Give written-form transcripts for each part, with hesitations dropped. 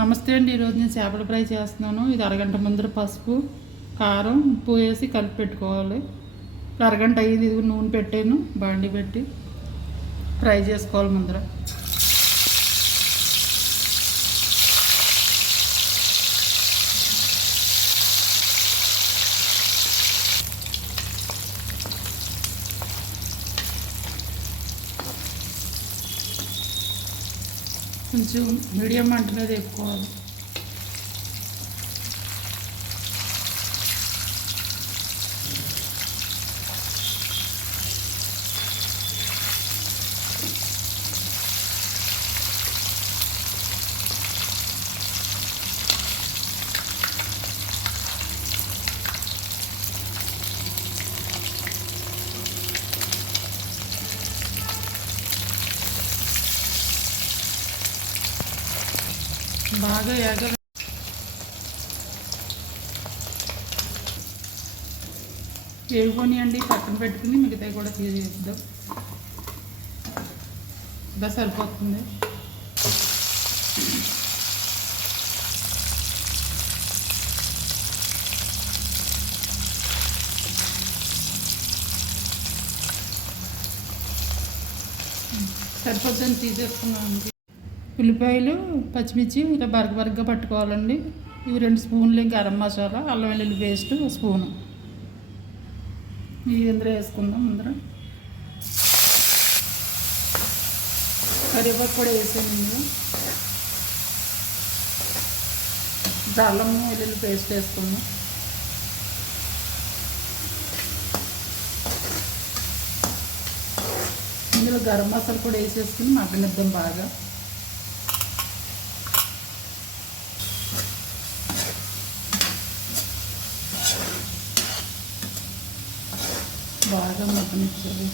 నమస్తే అండి. ఈరోజు నేను చేపల ఫ్రై చేస్తున్నాను. ఇది అరగంట ముందర పసుపు కారం ఉప్పు వేసి కలిపి పెట్టుకోవాలి. అరగంట అయ్యింది. ఇది నూనె పెట్టాను, బాండి పెట్టి ఫ్రై చేసుకోవాలి. ముందర కొంచెం మీడియం మంట మీద వేసుకోవాలి. బాగా వేగుకొనియండి. పక్కన పెట్టుకుని మిగతాయి కూడా తీసేద్దాం. ఇలా సరిపోతుంది. సరిపోద్దని తీసేసుకున్నామండి. ఉల్లిపాయలు పచ్చిమిర్చి ఇలా బరగబరగ్గా పట్టుకోవాలండి. ఇవి 2 స్పూన్లు గరం మసాలా, అల్లం వెల్లుల్లి పేస్ట్ 1 స్పూను ఇవి ఇందులో వేసుకుందాం. ముందర కరివేపాకు కూడా వేసాను. ఇందులో అల్లం వెల్లుల్లి పేస్ట్ వేసుకుందాం. ఇందులో గరం మసాలా కూడా వేసేసుకుని మగ్గనిద్దాం. బాగా మగ్గనిచ్చాలి.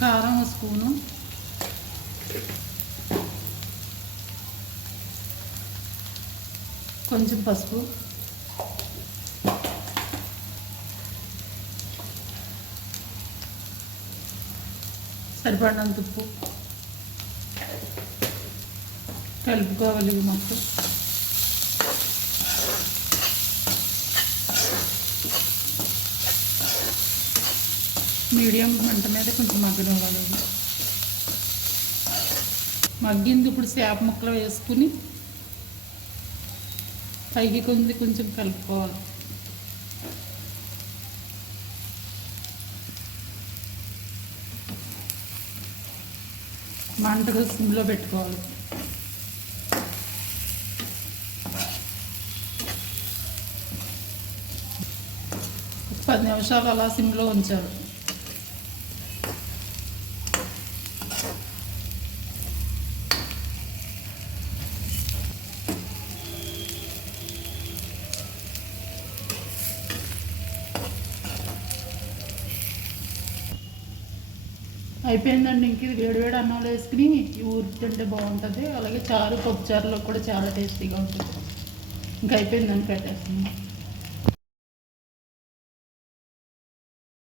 కారం 1 స్పూను, కొంచెం పసుపు, సరిపడినంత ఉప్పు కలుపుకోవాలి. మొత్తం మీడియం మంట మీద కొంచెం మగ్గనివ్వాలి. మగ్గింది. ఇప్పుడు చేప ముక్కలు వేసుకుని పైకి కొంచెం కలుపుకోవాలి. మంటగా సిమ్లో పెట్టుకోవాలి. ఒక 10 నిమిషాలు అలా సిమ్లో ఉంచాలి. అయిపోయిందండి. ఇంక ఇది వేడివేడి అన్నంలో వేసుకుని ఊరి తింటే బాగుంటుంది. అలాగే చారు, పప్పు చారులో కూడా చాలా టేస్టీగా ఉంటుంది. ఇంకా అయిపోయిందని పెట్టేస్తున్నాను.